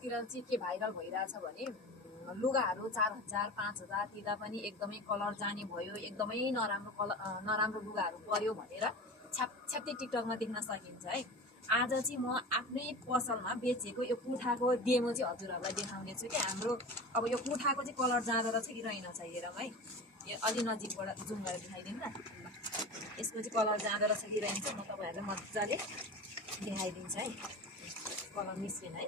तिर चाहिँ के भाइरल भइरहेछ भने लुगाहरू 4000 5000 दिँदा पनि एकदमै कलर जाने भयो, एकदमै नराम्रो लुगाहरू पर्यो भनेर छ्याप्छ्याप्पै टिकटकमा देख्न सकिन्छ है। आज चाहिँ म आफ्नै पसलमा बेचेको यो कुर्ताको डेमो चाहिँ हजुरहरूलाई देखाउने छु कि हाम्रो अब यो कुर्ताको चाहिँ कलर जाँदो रहेछ कि रहेनछ हेरौँ है। यो अलि नजिकबाट जुम गरेर देखाइदिउँ न। यसको चाहिँ कलर जाँदो रहेछ कि रहेनछ म तपाईँहरूलाई मजाले देखाइदिन्छु है। कलर निस्केन है।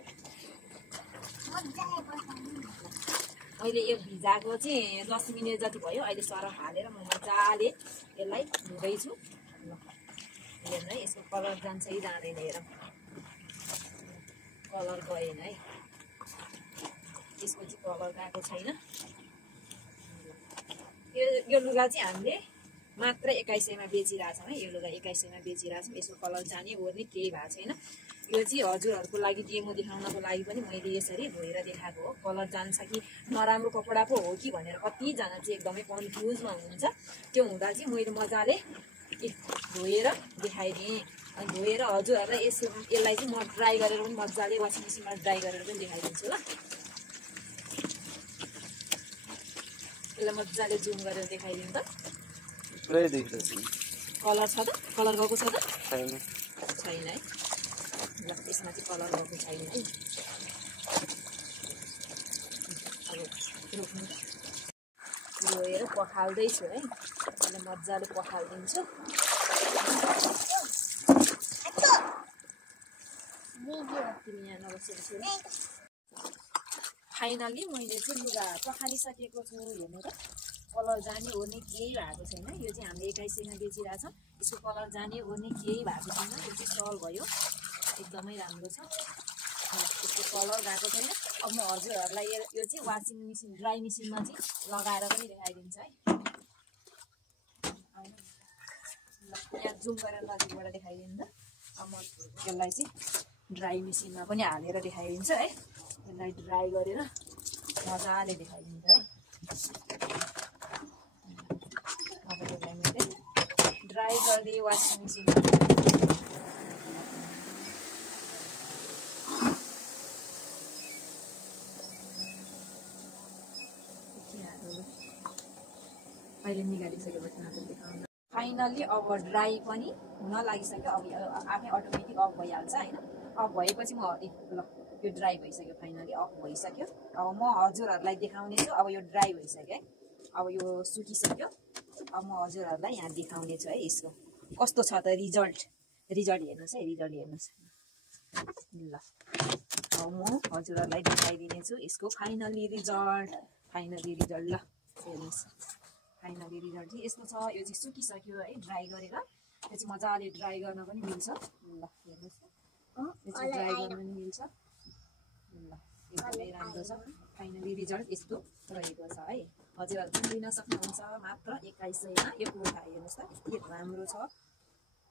अहिले यो भिजाको चाहिँ 10 मिनट जति भयो। अहिले सरफ हालेर म मजाले यसलाई धुँदैछु। हेर्नु है यसको कलर जान्छ कि जाँदैन हेरौँ। कलर गएन है। यसको चाहिँ कलर गएको छैन। यो लुगा चाहिँ हामीले मात्र 2100मा बेचिरहेछौँ है। यो लुगा 2100मा बेचिरहेछौँ। यसको कलर जाने ओर्ने केही भएको छैन। यो चाहिँ हजुरहरूको लागि डेमो देखाउनको लागि पनि मैले यसरी धोएर देखाएको हो। कलर जान्छ कि नराम्रो कपडा पो हो कि भनेर कतिजना चाहिँ एकदमै कन्फ्युजमा हुनुहुन्छ। त्यो हुँदा चाहिँ मैले मजाले धोएर देखाइदिएँ। अनि धोएर हजुरहरूलाई यसलाई चाहिँ म ड्राई गरेर पनि मजाले वासिङ मेसिनमा ड्राई गरेर पनि देखाइदिन्छु ल। यसलाई मजाले जुम गरेर देखाइदिउँ त। पुरै देखिरहेछ। कलर छ त? कलर गएको छ त? छैन। छैन है। ल यसमा चाहिँ कलर गएको छैन है। अब रोक्नु रोएर पखाल्दैछु है। अहिले मजाले पखालिदिन्छु। तिमी यहाँ नबसेर फाइनली मैले चाहिँ लुगा पखालिसकेको छु। हेर्नु त कलर जाने ओर्ने केही भएको छैन। यो चाहिँ हामीले 2100मा बेचिरहेछौँ। यसको कलर जाने ओर्ने केही भएको छैन। यो चाहिँ सल भयो। एकदमै राम्रो छ। यसको कलर गएको छैन। अब म हजुरहरूलाई यो चाहिँ वासिङ मेसिन ड्राई मेसिनमा चाहिँ लगाएर पनि देखाइदिन्छु है। यहाँ जुम गरेर नजिकबाट देखाइदिनु त। अब म यसलाई चाहिँ ड्राई मेसिनमा पनि हालेर देखाइदिन्छु है। यसलाई ड्राई गरेर मजाले देखाइदिन्छु है। अब यसलाई मैले ड्राई गरिदिएँ वासिङ मेसिनमा। अहिले निकालिसकेपछि मात्र देखाउनु। फाइनल्ली अब ड्राई पनि हुन लागिसक्यो। अब आफै अटोमेटिक अफ भइहाल्छ होइन। अफ भएपछि म ल यो ड्राई भइसक्यो। फाइनली अफ भइसक्यो। अब म हजुरहरूलाई देखाउने छु। अब यो ड्राई भइसक्यो है। अब यो सुकिसक्यो। अब म हजुरहरूलाई यहाँ देखाउने छु है। यसको कस्तो छ त रिजल्ट हेर्नुहोस् है। रिजल्ट हेर्नुहोस् ल। अब म हजुरहरूलाई देखाइदिने छु यसको फाइनली रिजल्ट। ल हेर्नुहोस्। फाइनली रिजल्ट चाहिँ यस्तो छ। यो चाहिँ सुकिसक्यो है ड्राई गरेर। यो चाहिँ मजाले ड्राई गर्न पनि मिल्छ। ल हेर्नुहोस् यो चाहिँ ड्राई गर्न पनि मिल्छ। ल एकदमै राम्रो छ। फाइनली रिजल्ट यस्तो रहेको छ है। हजुरहरू पनि लिन सक्नुहुन्छ मात्र 2100मा। यो कुर्ता हेर्नुहोस् त यति राम्रो छ।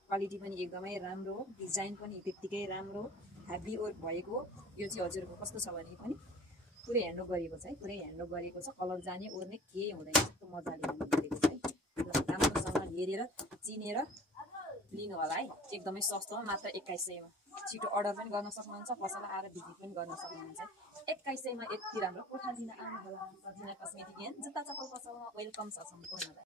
क्वालिटी पनि एकदमै राम्रो हो। डिजाइन पनि त्यत्तिकै राम्रो हेभी वर्क भएको। यो चाहिँ हजुरको कस्तो छ भने पनि पुरै ह्यान्डवर्क गरेको छ है। पुरै ह्यान्डवर्क गरेको छ। कलर जाने ओर्ने केही हुँदैन। यस्तो मजाले ह्यान्डवर्क गरेको छ है। राम्रोसँग हेरेर चिनेर लिनु होला है। एकदमै सस्तोमा मात्र 2100मा। छिटो अर्डर पनि गर्न सक्नुहुन्छ। पसल आएर भिजिट पनि गर्न सक्नुहुन्छ। 2100मा यति राम्रो कुर्ता लिन आउनु होला। सजिना कस्मेटिक जुत्ता चप्पल पसलमा वेलकम छ सम्पूर्णलाई।